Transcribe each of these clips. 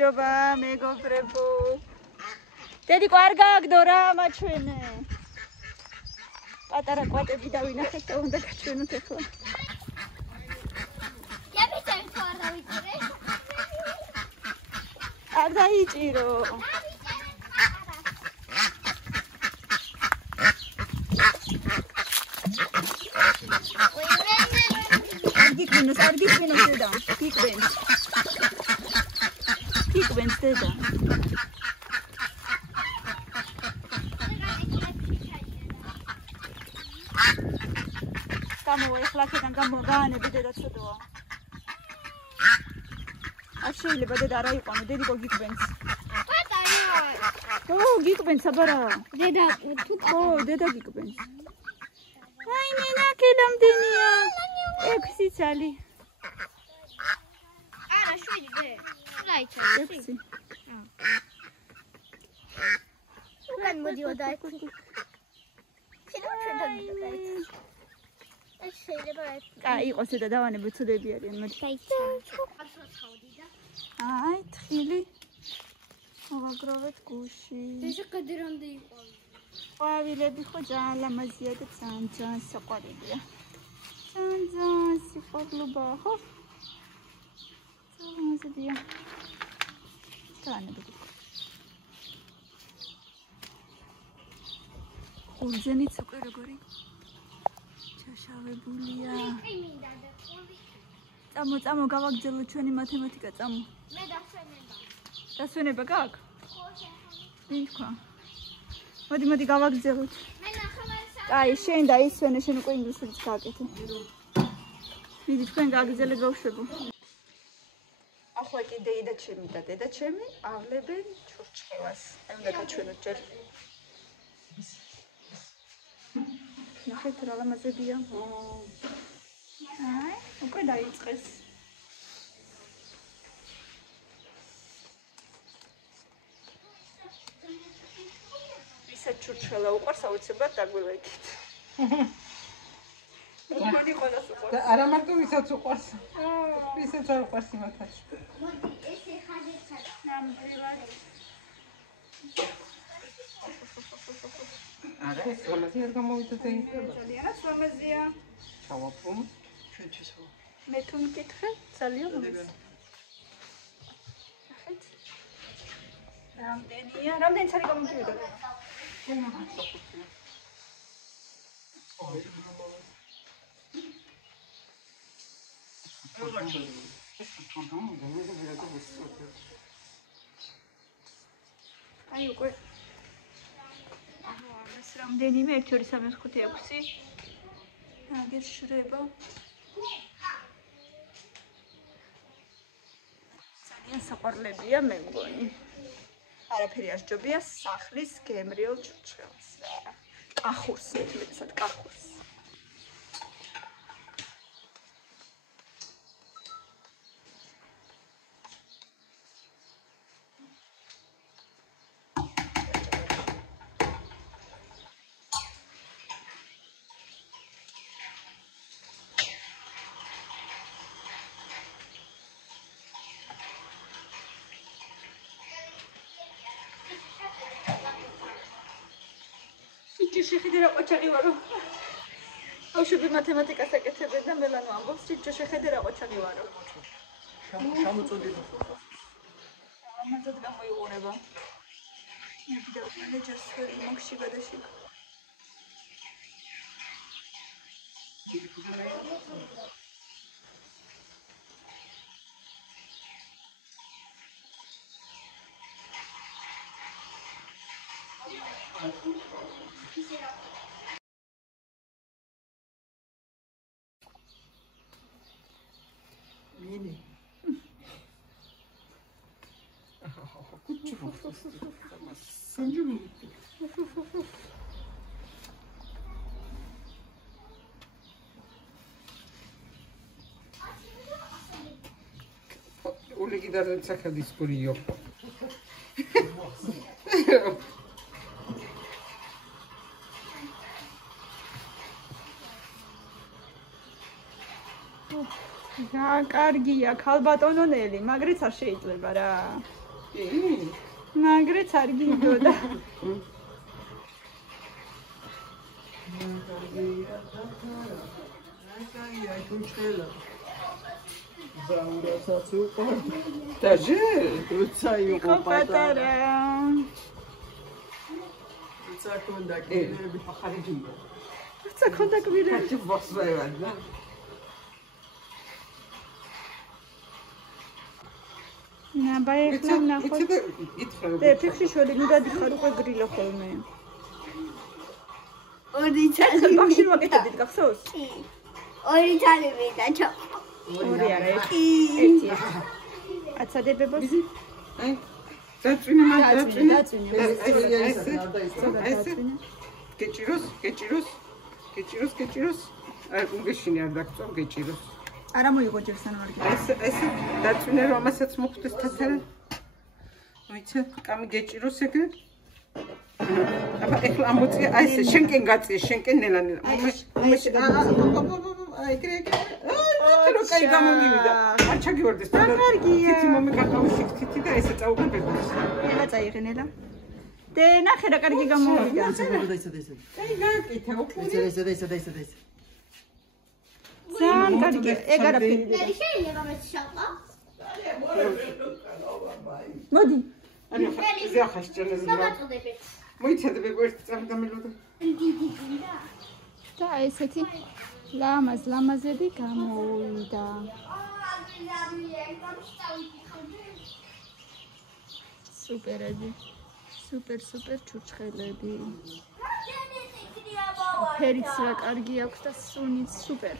გამარჯობა მეგობრებო. დედიკო არ გააგდო რა მაჩვენე. პატარა კვატები დავინახეთ და უნდა გაჩვენოთ ახლა. არ დაიჭირო. არ გიკვინოს დედა. გიკვენს დედა. გამოვა ეხლა აქედან გამოგაანები დედა ცოდოა. არ შეიძლება დედა არა იყვანო, დედიკო გიკვენს. ო, გიკვენს აბარა. დედა თუ ხო, დედა გიკვენს. აი ნენა კილამდენია. 6 წელი. არა, 7 დე. რაიცა. 6. უკან მოდიოდა ეს. ეს შეიძლება ეს. აი, იყოს და დავანებო ცოდები არიან, მოდი. აი, თხილი. მოვაგროვეთ გუში. ეს კადირამდე იყო. ყვავილები ხო ძალიან ლამაზია და ძალიან საყვარელია. ძალიან სიყვარულობა, ხო? ძალიან მზადია. დაანებო. ხურჯენიც უკვე როგორი ჩაშავებულია. წამო გავაგრძელოთ ჩვენი მათემატიკა, წამო. მე დასვენება. დასვენება გაქვს? ხო, შეხო. მოდი გავაგრძელოთ. მე ნახევარსა. აი, შენ და ისვენე, შენ უკვე ინგლისურიც გააკეთე. მიდი თქვენ გააგრძელეთ ბავშვებო. ახლა კი დედა ჩემი და დედა ჩემი ავლებენ ჩურჩხელას. აი უნდა გაჩვენოთ ჯერ. ნახეთ რა ლამაზებია. აი, უკვე დაიწყეს. ისეთ ჩურჩხელა უყვარს აუცილებლად დაგვილექით. მოდი ყველას უყვარს. არა მარტო ვისაც უყვარს. ვისაც არ უყვარს იმათაც. მოდი ესე ხაძეცა ნამდვილად. არა, ეს ლამაზი არ გამოვიდა დაინტერესება. ძალიანაც ლამაზია. ჩავაფრომ ჩვენ შესო. მე თუ მკითხე, ძალიან ლამაზია. ნახეთ. რამდენი ცალი გამომივიდა? აი უკვე ეს რამდენიმე 1 2 3 4 5 აგერ შრება ძალიან საყვარლებია მე მგონი არაფერი არ ჯობია სახლის გემრიელ ჩურჩხელს კახურს მეტად კახურს შეხედე რა ყოჩაღი ვარო. ბავშვები მათემატიკას აკეთებენ და მელანო ამბობს, სიჩო შეხედე რა ყოჩაღი ვარო. შემოწოდეთ. ამასაც გამოიყურება. მე მენეჯერს მაგში გადაშიგ. Mini. Olegi dar înțeacă discurio. რა კარგია ქალბატონონელი, მაგრიც არ შეიძლება რა. მაგრეც არ გინდოდა. დაჟე, როცა იყო პატარა. როცა ქონდა კერები ხარიჯინდა. როცა ქონდა კვირები. ჩი ვასვევად, და. ნაბაიხლა ნახოთ. და ფიქში შოდი ნუ დადიხარ უკვე გრილო ხოლმე. ორი წელი ბახში მოგეთებდით გახსოვს? კი. ორი წელი ვიდაჩო. ორი არა, ერთი. აცადებებოს? აი, დაწვინე მაგ დაწვინე. გეჭიროს. აი, უგეშინი არ დაგწო, გეჭიროს. არა მოიღო ჯერ სანამ არ გიყვარს. ეს დაწვინე რომ ამასაც მოხდეს თათარა. მოიცა, კამი გეჭიროს ეგრე. აბა ეხლა ამოწია, აი ეს შენკენ გაწია, შენკენ ნელა. აი ეგრე. აი, რო კაი გამომივიდა. არ ჩაგივარდეს. კარგია. თითი მომეკარყავი სიქთითი და ესე წაუგებდეს. ნელა წაიღე ნელა. და ნახე რა კარგი გამოვიდა. კაი გააკეთა, ოკეი. ძალიან კარგი. ეგ არაფერი. შეიძლება მეშალყა? მოდი. ანუ ზახას ჭერლები. საგაწოდებით. მოიცადები ერთი წამდამელოდა. დიდი გინდა. და ესეთი ლამაზები გამოვიდა. სუპერები. სუპერ ჩურჩხელები. ფერიც რა კარგი აქვს და სუნიც სუპერ.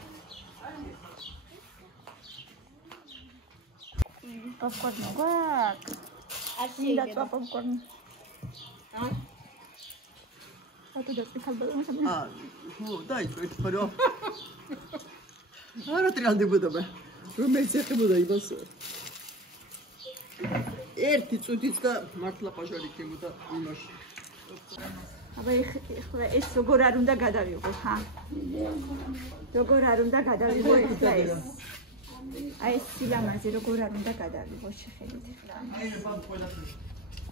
პოპკორნი გვაქვს. მინდა წვა პოპკორნი. ათო დაწყალბა. ხო, დაიწყო ეს ხო. არა ტრიალდებოდა მე. რომელიც ეხებოდა იმას. ერთი წუთიც და მართლა პაჟარი ქემოდა იმაში. აბა ეხლა ეს როგორ არ უნდა გადავიღო, ხა? როგორ არ უნდა გადავიღო ეხლა ეს? აი ეს სილამაზე როგორ არ უნდა გადავიღო შეხედეთ ხა.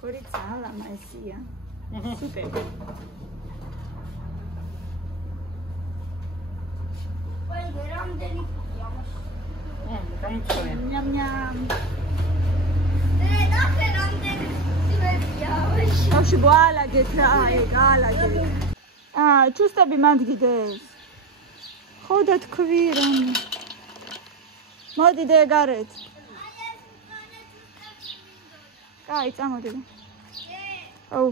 კორიცა ლამაზია. სუპერ. რამდენი ფუტია გამიწოე. ნამ. ნახე რამდენი სიმებია. ბავშვი გვალაგეთ რა, გალაგეთ. ჩუსტები მანდგიდეს. ხო და თქვი რომ მოდი და გარეთ. კაი, წამოდი. აუ.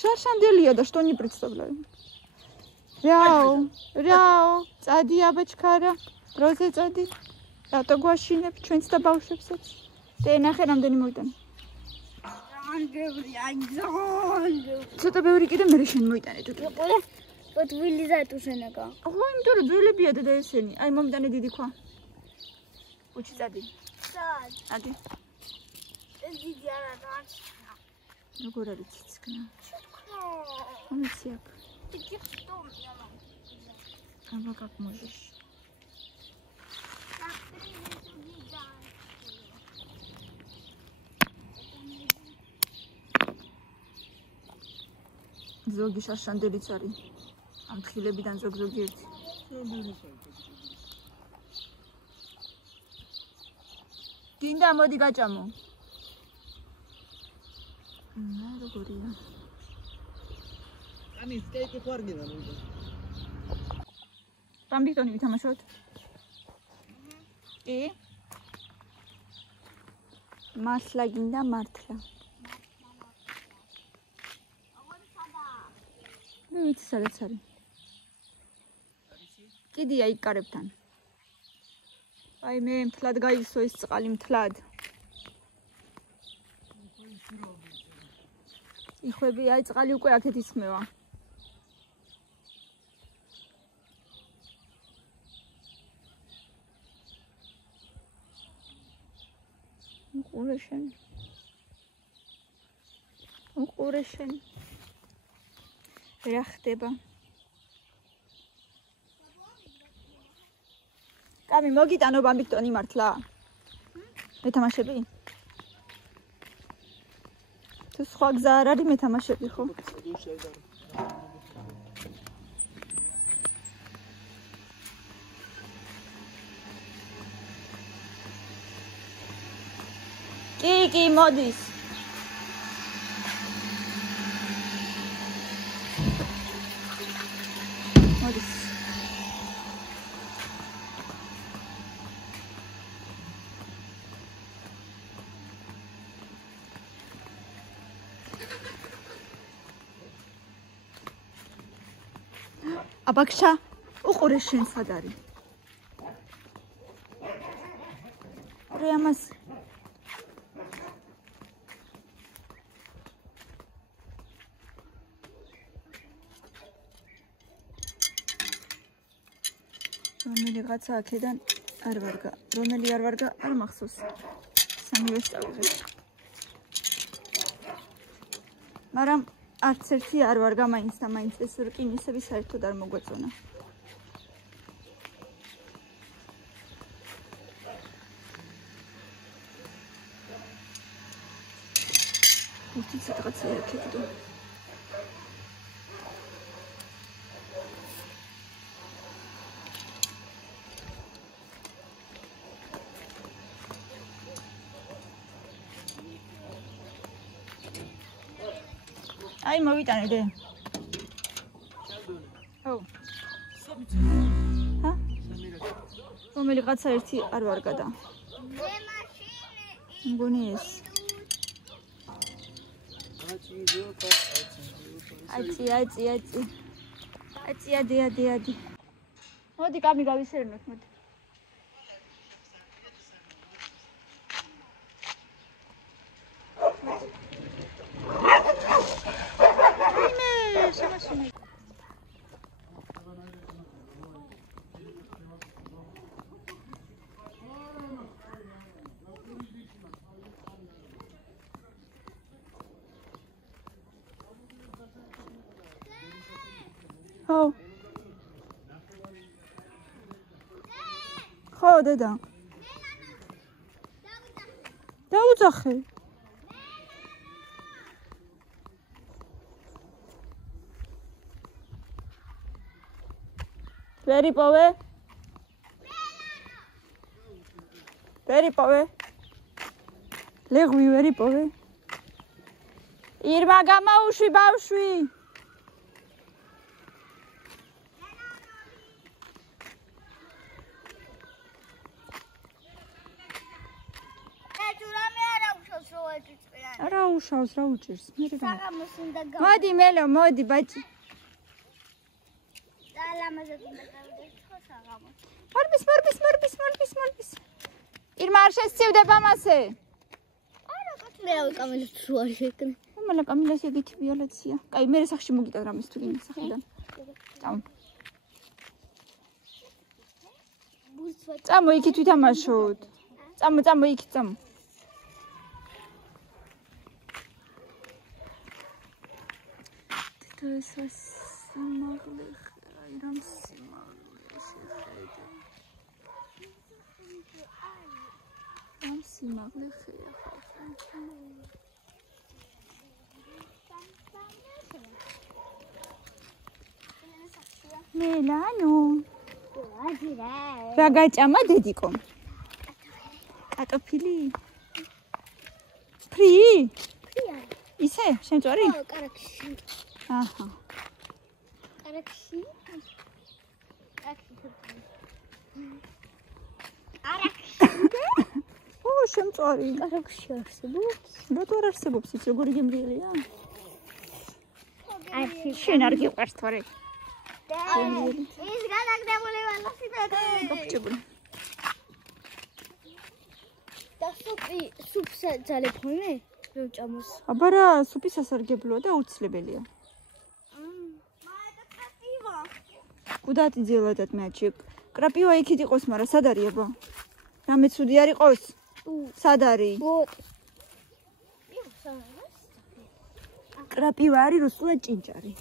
Шаршанделия, да что не представляю. Ряу, წადი აბაჩქარა, როზე წადი. რატო გვაშინებ ჩვენც და ბავშვებსაც? და ნახე რამდენი მოიტანა. ცოტა ბევრი კიდე მე შენ მოიტანე თუ. პოტვილიზატუ შენაკა. ხო, იმიტომ რომ ძველებია და ესენი. აი მომიტანე დიდი ქვა. უჩი წადი. წადი. ეს დიდი არა და როგორ არის ციცკნა? ამიცი აქ. დიდი ხტომია. აბა как можешь? ზოგი შაშანდილიც არის. ამ თხილებიდან ზოგი ერთი. დინდა მოდი გაჭამო. როგორია? ამი სკეიტი ხوارგინა ნუ. რამბიტონი ვითამაშოთ? მართლა გინდა მართლა. მე ვიცი სადაც არის. კიდია იქ კარებთან. აი მე მთლად გაიგსო ის წყალი მთლად. იხვები აი წყალი უკვე აქეთ ისხმევა. უყურეშენ. რა ხდება? რამე მოგიტანო ბამბიქტონი მართლა? მეთამაშები? თუ სხვა გზა არ არის მეთამაშები ხო? კი, მოდის. მოდის. აბაქშა, უყურე შენ სად არის? რე ამას რომელი რაღაცა აქედან არ ვარგა, რომელი არ ვარგა, არ მახსოვს. სამივე სწავლობ. მაგრამ არც ერთი არ ვარგა მაინც და მაინც ეს რკინისები საერთოდ არ მოგვეწონა. უთიც რაღაცა იქეთო. აი მოვიტანე დე. ო. ჰა? რომელი რაღაცა ერთი არ ვარგა და. მგონი ეს. აცი. მოდი კამი გავისერნოთ, მოდი. ხო, დედა. დაუძახე. ვერი პოვე? ლეღვი ვერი პოვე? ირმა გამაუშვი ბავშვი. რა უშავს, რა უჭირს? საღამოს უნდა გავა. მოდი მელო, მოდი ბაჭი. და ლამაზად უნდა გავიდეს ხო საღამოს. მორბის. ირმა არ შესწივდება მასე. არა, კაცი რა კამილას თუ არ შეკნე. მამალა კამილას ეგეთი ვიოლეცია. კაი, მე სახში მოგიტან რამეს თუ იმ სახედან. წამო იქით ვითამაშოთ. წამო იქით წამო. ეს სიმაღლე აი რამ სიმაღლე შეხედე. რამ სიმაღლე ხეა. მელანო. რა გაჭამა დედიკო? კარტოფილი? ფრი? ისე, შემწვარი? ხო, კარაქში. აჰა. კარაქში? ო, შემწვარი. კარაქში არსებობს? რატო არ არსებობს ის როგორი გემრიელია? არში. შენ არ გიყვარს თორე. ის გადაგდებული ველოსიპედი. გაგჭებული. და სუპს ძალებ ხოლმე? რო ჭამოს. აბა რა, სუპი სასარგებლოა და აუცილებელია. კუდათი ძილადად მეაჩი. კრაპივა იქით იყოს, მაგრამ სად არის აბა? რამე ცუდი არ იყოს? სად არის? კრაპივა არის რუსულად ჭინჭარი.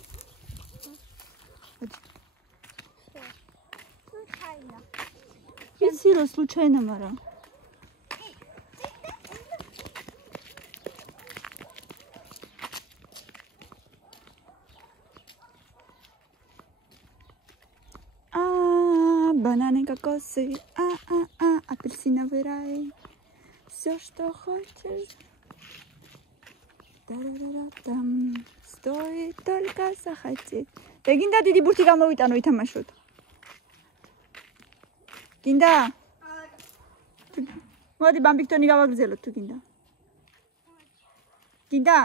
იცი რომ случайно მაგრამ бананы, кокосы, апельсиновый рай. Все, что хочешь. Там стоит только захотеть. Да, Гинда, диди бурти გამოვიტანო ითამაშოთ. Гинда. მოდი ბამბიქტონი გავაგრძელოთ თუ გინდა. გინდა.